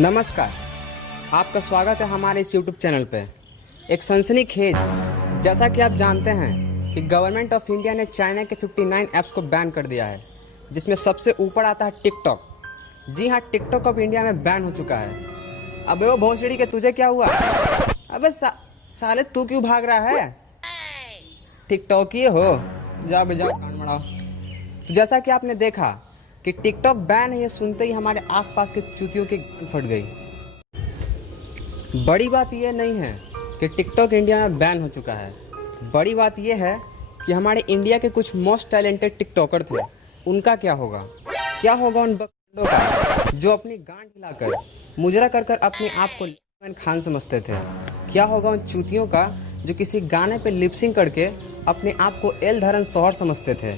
नमस्कार, आपका स्वागत है हमारे इस YouTube चैनल पे। एक सनसनीखेज, जैसा कि आप जानते हैं कि गवर्नमेंट ऑफ इंडिया ने चाइना के 59 ऐप्स को बैन कर दिया है, जिसमें सबसे ऊपर आता है टिकटॉक। जी हाँ, टिकटॉक अब इंडिया में बैन हो चुका है। अबे वो भोसड़ी के तुझे क्या हुआ? अबे साले तू क्यों भाग रहा है? टिकटॉक ही हो, जाओ बे जाओ, कान मड़ाओ। तो जैसा कि आपने देखा कि टिकटॉक बैन है, ये सुनते ही हमारे आसपास के चूतियों की फट गई। बड़ी बात यह नहीं है कि टिकटॉक इंडिया में बैन हो चुका है। बड़ी बात यह है कि हमारे इंडिया के कुछ मोस्ट टैलेंटेड टिकटॉकर थे, उनका क्या होगा? क्या होगा उन बंदों का जो अपनी गांड हिलाकर मुजरा कर कर अपने आप को इमरान खान समझते थे? क्या होगा उन चूतियों का जो किसी गाने पे लिपसिंग करके अपने आप को एल धरन शौहर समझते थे?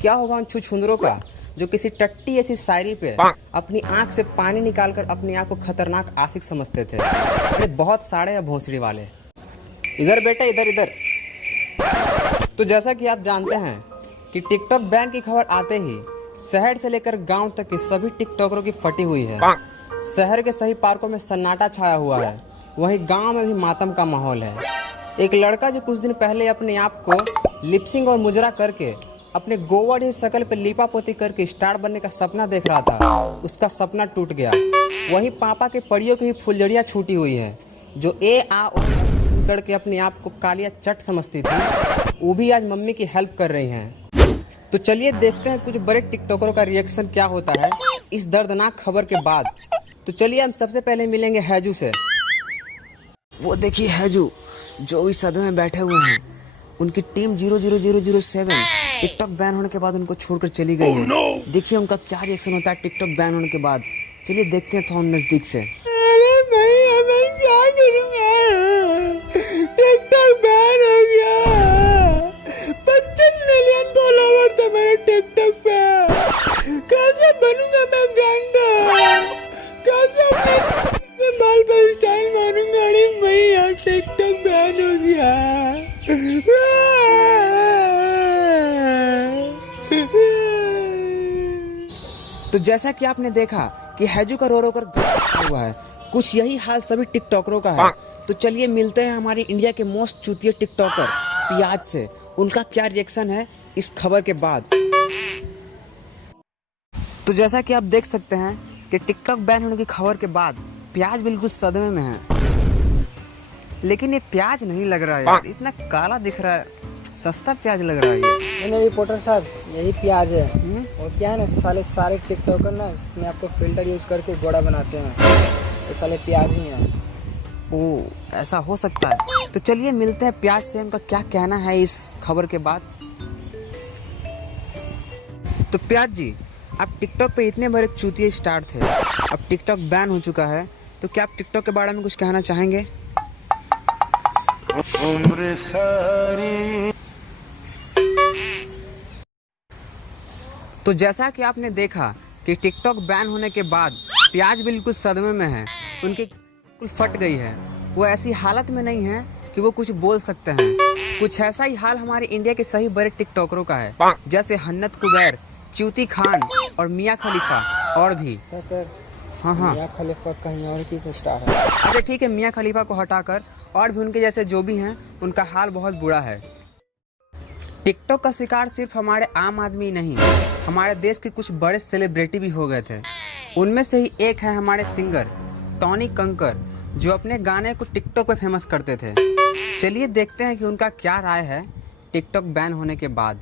क्या होगा उन छुछुंदरों का जो किसी टट्टी ऐसी शायरी पे अपनी आंख से पानी निकालकर अपने आप को खतरनाक आशिक समझते थे? अरे बहुत सारे हैं भोंसड़ी वाले। इधर बेटा, इधर इधर। तो जैसा कि आप जानते हैं कि टिकटॉक बैन की खबर आते ही शहर से लेकर गांव तक के सभी टिकटॉकरों की फटी हुई है। शहर के सही पार्कों में सन्नाटा छाया हुआ है, वहीं गांव में भी मातम का माहौल है। एक लड़का जो कुछ दिन पहले अपने आप को लिपसिंग और मुजरा करके अपने गोवर ही शकल पे लीपा पोती करके स्टार बनने का सपना देख रहा था, उसका सपना टूट गया। वहीं पापा के परियों की फुलझड़ियाँ छूटी हुई है, जो सुन करके अपने आप को कालिया चट समझती थी, वो भी आज मम्मी की हेल्प कर रही हैं। तो चलिए देखते हैं कुछ बड़े टिकटॉकरों का रिएक्शन क्या होता है इस दर्दनाक खबर के बाद। तो चलिए हम सबसे पहले मिलेंगे हैजू से। वो देखिए हैजू जो इस सदमे में बैठे हुए हैं, उनकी टीम 00007 टिकटॉक बैन होने के बाद उनको छोड़कर चली गई है। देखिए उनका क्या रिएक्शन होता है टिकटॉक बैन होने के बाद। चलिए देखते हैं थोड़ा नजदीक से। अरे भैया मैं क्या करूँगा, टिकटॉक बैन हो गया। 25 मिलियन फॉलोवर थे मेरे टिकटॉक पे। कैसे बनूंगा मैं गांडा? कैसे अपने बाल पर स्टाइल मारूंगा? अरे भैया टिकटॉक बैन हो गया। तो जैसा कि आपने देखा कि हैजू का रो रो कर हुआ है, कुछ यही हाल सभी टिकटॉकरों का है। तो चलिए मिलते हैं हमारे इंडिया के मोस्ट चूतिया टिकटॉकर पियाज से, उनका क्या रिएक्शन है इस खबर के बाद। तो जैसा कि आप देख सकते हैं कि टिकटॉक बैन होने की खबर के बाद प्याज बिल्कुल सदमे में है। लेकिन ये प्याज नहीं लग रहा है यार, इतना काला दिख रहा है, सस्ता प्याज लग रहा है ये। नहीं रिपोर्टर साहब, यही प्याज है। और क्या है ना, सारे टिकटॉकर ना इसमें आपको फिल्टर यूज करके गोड़ा बनाते हैं, तो साले प्याज ही हैं। ओह, ऐसा हो सकता है। तो चलिए मिलते हैं प्याज से, उनका क्या कहना है इस खबर के बाद। तो प्याज जी, आप टिकटॉक पे इतने बड़े चूतिए स्टार थे, अब टिकटॉक बैन हो चुका है, तो क्या आप टिकटॉक के बारे में कुछ कहना चाहेंगे? उम्र सारी। तो जैसा कि आपने देखा कि टिकटॉक बैन होने के बाद प्याज बिल्कुल सदमे में है, उनकी बिल्कुल फट गई है। वो ऐसी हालत में नहीं है कि वो कुछ बोल सकते हैं। कुछ ऐसा ही हाल हमारे इंडिया के सही बड़े टिकटॉकरों का है, जैसे हन्नत कुबैर, च्यूती खान और मियाँ खलीफा और भी। सर हाँ, मियाँ खलीफा कहीं और की स्टार है। अच्छा ठीक है, मियाँ खलीफा को हटाकर और भी उनके जैसे जो भी हैं, उनका हाल बहुत बुरा है। टिकटॉक का शिकार सिर्फ हमारे आम आदमी नहीं, हमारे देश के कुछ बड़े सेलिब्रिटी भी हो गए थे। उनमें से ही एक है हमारे सिंगर टोनी कक्कड़, जो अपने गाने को टिकटॉक पे फेमस करते थे। चलिए देखते हैं कि उनका क्या राय है टिकटॉक बैन होने के बाद।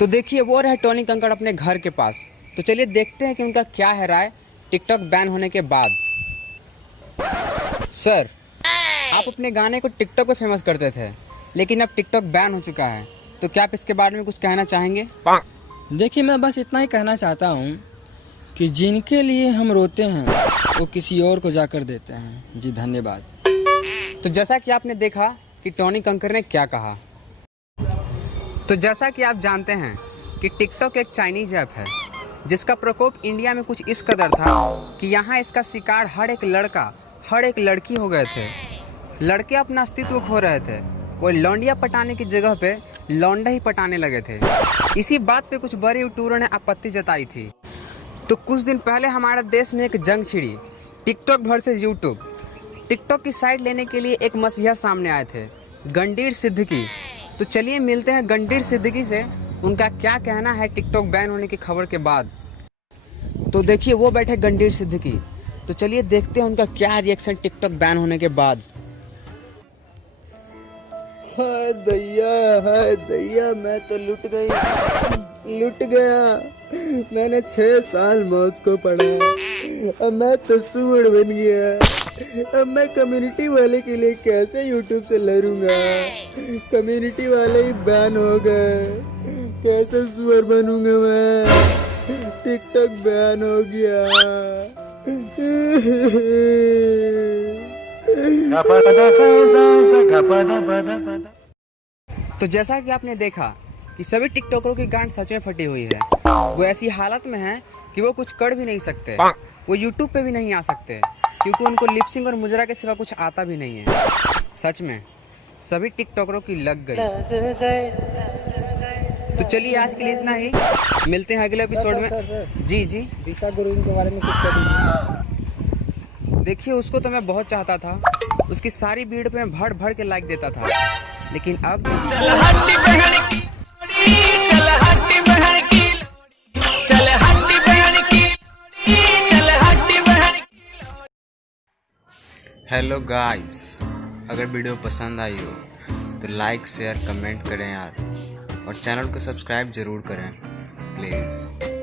तो देखिए वो रहे टोनी कक्कड़ अपने घर के पास। तो चलिए देखते हैं कि उनका क्या है राय टिकटॉक बैन होने के बाद। सर, आप अपने गाने को टिकटॉक पे फेमस करते थे, लेकिन अब टिकटॉक बैन हो चुका है, तो क्या आप इसके बारे में कुछ कहना चाहेंगे? देखिए मैं बस इतना ही कहना चाहता हूँ कि जिनके लिए हम रोते हैं वो किसी और को जाकर देते हैं। जी धन्यवाद। तो जैसा कि आपने देखा कि टोनी कक्कड़ ने क्या कहा। तो जैसा कि आप जानते हैं कि टिकटॉक एक चाइनीज ऐप है, जिसका प्रकोप इंडिया में कुछ इस कदर था कि यहाँ इसका शिकार हर एक लड़का हर एक लड़की हो गए थे। लड़के अपना अस्तित्व खो रहे थे, वो लौंडिया पटाने की जगह पे लौंडा ही पटाने लगे थे। इसी बात पे कुछ बड़े यूट्यूबरों ने आपत्ति जताई थी। तो कुछ दिन पहले हमारे देश में एक जंग छिड़ी टिकटॉक वर्सेस यूट्यूब। टिकटॉक की साइड लेने के लिए एक मसीहा सामने आए थे, गंडीर सिद्दीकी। तो चलिए मिलते हैं गंडीर सिद्दीकी से, उनका क्या कहना है टिकटॉक बैन होने की खबर के बाद। तो देखिए वो बैठे गंडीर सिद्दीकी, तो चलिए देखते हैं उनका क्या रिएक्शन टिकटॉक बैन होने के बाद। हाय दैया मैं तो लुट गया। मैंने 6 साल मौज को पढ़ा, अब मैं तो सुअर बन गया। अब मैं कम्युनिटी वाले के लिए कैसे यूट्यूब से लड़ूंगा? कम्युनिटी वाले ही बैन हो गए, कैसे सुअर बनूंगा मैं? टिकटॉक बैन हो गया। तो जैसा कि आपने देखा कि सभी टिकटॉकरों की गांड सच में फटी हुई है। वो ऐसी हालत में है कि वो कुछ कर भी नहीं सकते, वो यूट्यूब पे भी नहीं आ सकते, क्योंकि उनको लिपसिंग और मुजरा के सिवा कुछ आता भी नहीं है। सच में सभी टिकटॉकरों की लग गई। तो चलिए आज के लिए इतना ही, मिलते हैं अगले एपिसोड में। जी दिशा गुरु के बारे में कुछ कह दीजिए। देखिए उसको तो मैं बहुत चाहता था, उसकी सारी वीडियो पे मैं भर के लाइक देता था, लेकिन अब हेलो गाइस, अगर वीडियो पसंद आई हो तो लाइक शेयर कमेंट करें यार, और चैनल को सब्सक्राइब जरूर करें प्लीज़।